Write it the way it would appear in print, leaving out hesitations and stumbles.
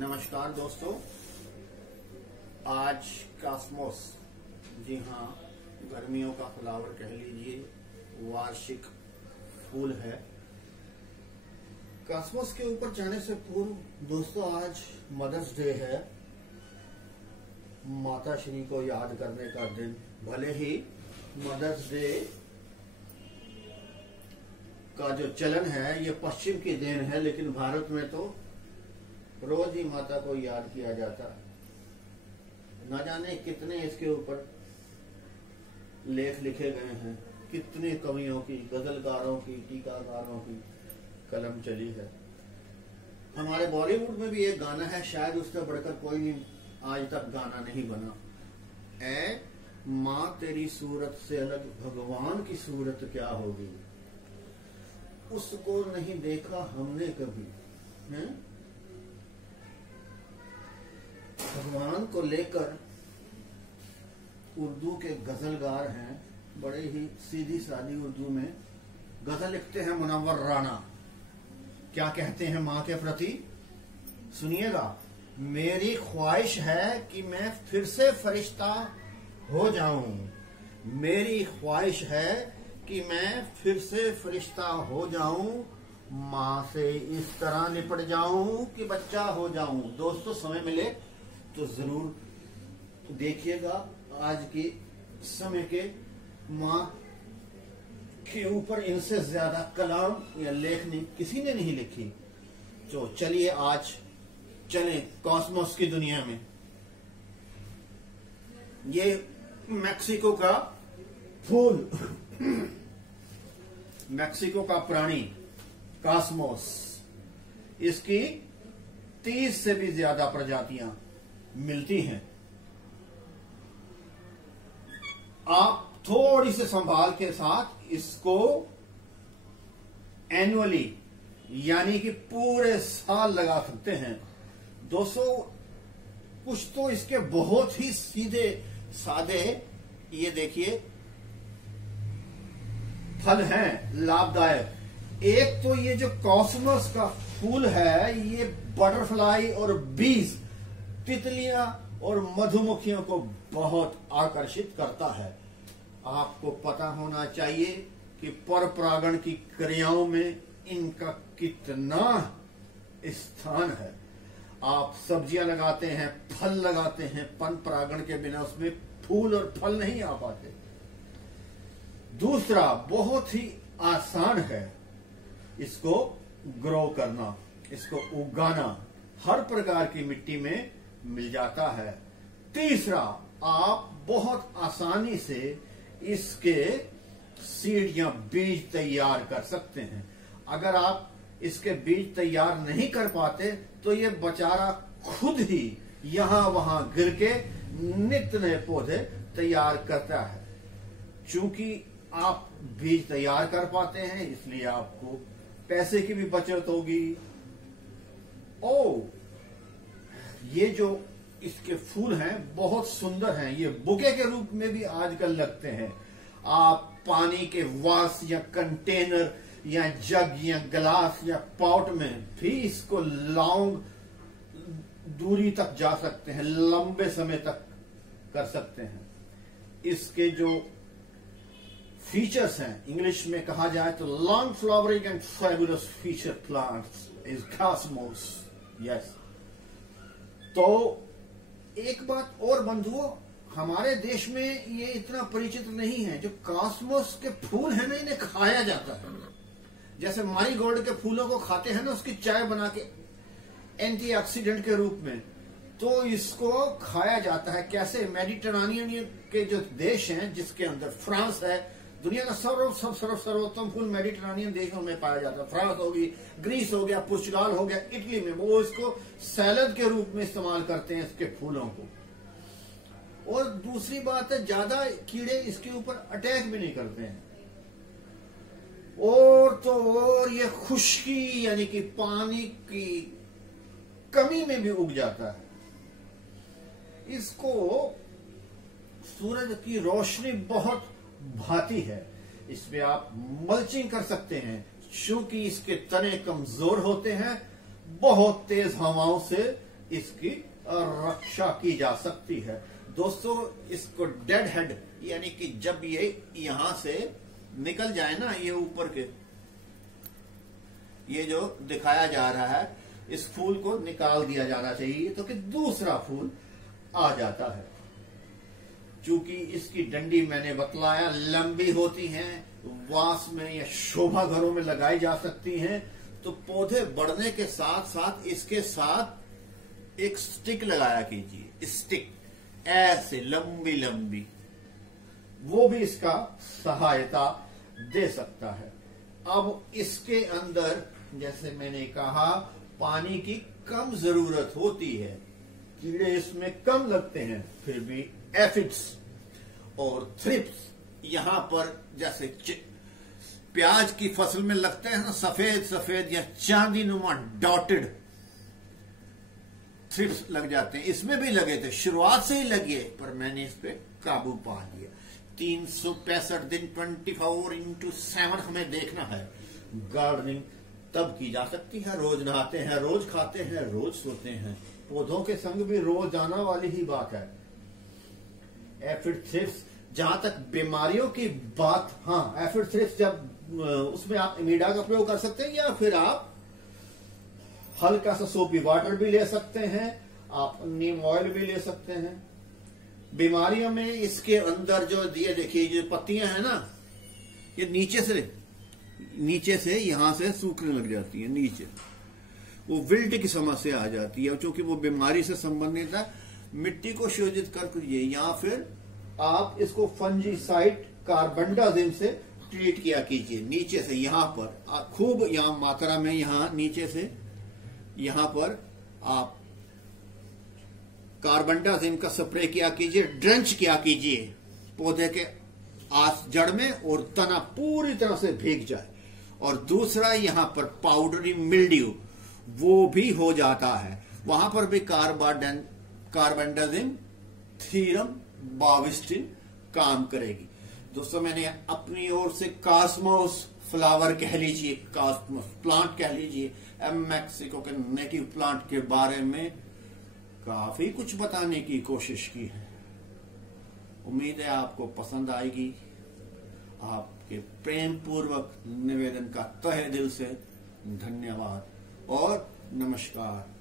नमस्कार दोस्तों, आज कॉस्मोस, जी हाँ, गर्मियों का फ्लावर कह लीजिए, वार्षिक फूल है। कॉस्मोस के ऊपर जाने से पूर्व दोस्तों, आज मदर्स डे है, माता श्री को याद करने का दिन। भले ही मदर्स डे का जो चलन है ये पश्चिम की देन है, लेकिन भारत में तो रोज ही माता को याद किया जाता है। न जाने कितने इसके ऊपर लेख लिखे गए हैं, कितने कवियों की, गजलकारों की, टीकाकारों की कलम चली है। हमारे बॉलीवुड में भी एक गाना है, शायद उससे बढ़कर कोई आज तक गाना नहीं बना। ऐ माँ तेरी सूरत से अलग भगवान की सूरत क्या होगी, उसको नहीं देखा हमने कभी। है भगवान को लेकर उर्दू के गजलगार हैं, बड़े ही सीधी सादी उर्दू में गजल लिखते हैं। मुनव्वर राना क्या कहते हैं माँ के प्रति, सुनिएगा। मेरी ख्वाहिश है कि मैं फिर से फरिश्ता हो जाऊं, मेरी ख्वाहिश है कि मैं फिर से फरिश्ता हो जाऊं, माँ से इस तरह निपट जाऊं कि बच्चा हो जाऊं। दोस्तों, समय मिले तो जरूर देखिएगा। आज के समय के माँ के ऊपर इनसे ज्यादा कलाम या लेखनी किसी ने नहीं लिखी। तो चलिए आज चलें कॉस्मोस की दुनिया में। ये मैक्सिको का फूल, मैक्सिको का प्राणी कॉस्मोस, इसकी 30 से भी ज्यादा प्रजातियां मिलती हैं। आप थोड़ी से संभाल के साथ इसको एनुअली यानी कि पूरे साल लगा सकते हैं। दोस्तों, कुछ तो इसके बहुत ही सीधे सादे, ये देखिए, फल हैं लाभदायक। एक तो ये जो कॉस्मोस का फूल है, ये बटरफ्लाई और बीज, तितलियां और मधुमक्खियों को बहुत आकर्षित करता है। आपको पता होना चाहिए कि परपरागण की क्रियाओं में इनका कितना स्थान है। आप सब्जियां लगाते हैं, फल लगाते हैं, परागण के बिना उसमें फूल और फल नहीं आ पाते। दूसरा, बहुत ही आसान है इसको ग्रो करना, इसको उगाना, हर प्रकार की मिट्टी में मिल जाता है। तीसरा, आप बहुत आसानी से इसके सीड या बीज तैयार कर सकते हैं। अगर आप इसके बीज तैयार नहीं कर पाते तो ये बेचारा खुद ही यहां वहां गिर के नित नए पौधे तैयार करता है। चूंकि आप बीज तैयार कर पाते हैं, इसलिए आपको पैसे की भी बचत होगी। ये जो इसके फूल हैं बहुत सुंदर हैं, ये बुके के रूप में भी आजकल लगते हैं। आप पानी के वास या कंटेनर या जग या गिलास या पॉट में भी इसको लॉन्ग दूरी तक जा सकते हैं, लंबे समय तक कर सकते हैं। इसके जो फीचर्स हैं, इंग्लिश में कहा जाए तो long flowering and fabulous feature plants is Cosmos. Yes. तो एक बात और बंधुओं, हमारे देश में ये इतना परिचित नहीं है। जो कॉस्मोस के फूल है ना, इन्हें खाया जाता है। जैसे मारीगोल्ड के फूलों को खाते हैं ना, उसकी चाय बना के एंटीऑक्सीडेंट के रूप में, तो इसको खाया जाता है। कैसे? मेडिटेरेनियन के जो देश हैं, जिसके अंदर फ्रांस है, दुनिया का सर्वोत्तम फूल मेडिटेरेनियन देशों में पाया जाता है। फ्रांस होगी, ग्रीस हो गया, पुर्तगाल हो गया, इटली में वो इसको सैलड के रूप में इस्तेमाल करते हैं, इसके फूलों को। और दूसरी बात है, ज्यादा कीड़े इसके ऊपर अटैक भी नहीं करते हैं। और तो और ये खुश्की यानी कि पानी की कमी में भी उग जाता है। इसको सूरज की रोशनी बहुत भाती है। इसमें आप मल्चिंग कर सकते हैं, चूंकि इसके तने कमजोर होते हैं, बहुत तेज हवाओं से इसकी रक्षा की जा सकती है। दोस्तों, इसको डेड हेड यानी कि जब ये यहां से निकल जाए ना, ये ऊपर के ये जो दिखाया जा रहा है, इस फूल को निकाल दिया जाना चाहिए तो कि दूसरा फूल आ जाता है। चूंकि इसकी डंडी मैंने बतलाया लंबी होती हैं, वास में या शोभा घरों में लगाई जा सकती हैं, तो पौधे बढ़ने के साथ साथ इसके साथ एक स्टिक लगाया कीजिए। स्टिक ऐसे लंबी लंबी, वो भी इसका सहायता दे सकता है। अब इसके अंदर जैसे मैंने कहा पानी की कम जरूरत होती है, कीड़े इसमें कम लगते हैं, फिर भी एफिड्स और थ्रिप्स यहां पर जैसे प्याज की फसल में लगते हैं ना, सफेद सफेद या चांदी नुमा डॉटेड थ्रिप्स लग जाते हैं। इसमें भी लगे थे, शुरुआत से ही लगे, पर मैंने इस पे काबू पा लिया। 365 दिन 24x7 हमें देखना है। गार्डनिंग तब की जा सकती है, रोज नहाते हैं, रोज खाते हैं, रोज सोते हैं। पौधों के संग भी रोज आना वाली ही बात है। एफिड थ्रिप्स, जहां तक बीमारियों की बात, हाँ एफिड थ्रिप्स जब उसमें आप इमीडा का प्रयोग कर सकते हैं, या फिर आप हल्का सा सोपी वाटर भी ले सकते हैं, आप नीम ऑयल भी ले सकते हैं। बीमारियों में इसके अंदर जो ये देखिए जो पत्तियां हैं ना, ये नीचे से यहां से सूखने लग जाती है, नीचे वो विल्ट की समस्या आ जाती है, क्योंकि वो बीमारी से संबंधित है। मिट्टी को शोधित कर दीजिए, या फिर आप इसको फंजीसाइड कार्बेंडाजिम से ट्रीट किया कीजिए। नीचे से यहां पर खूब यहां मात्रा में, यहां नीचे से यहां पर आप कार्बेंडाजिम का स्प्रे किया कीजिए, ड्रेंच किया कीजिए पौधे के जड़ में, और तना पूरी तरह से भीग जाए। और दूसरा यहां पर पाउडरी मिल्ड्यू वो भी हो जाता है, वहां पर भी कार्बेंडाजिम थीरम बाविस्टिन काम करेगी। दोस्तों, मैंने अपनी ओर से कॉस्मोस फ्लावर कह लीजिए, कॉस्मोस प्लांट कह लीजिए, एम मैक्सिको के नेटिव प्लांट के बारे में काफी कुछ बताने की कोशिश की है। उम्मीद है आपको पसंद आएगी। आपके प्रेम पूर्वक निवेदन का तहे दिल से धन्यवाद और नमस्कार।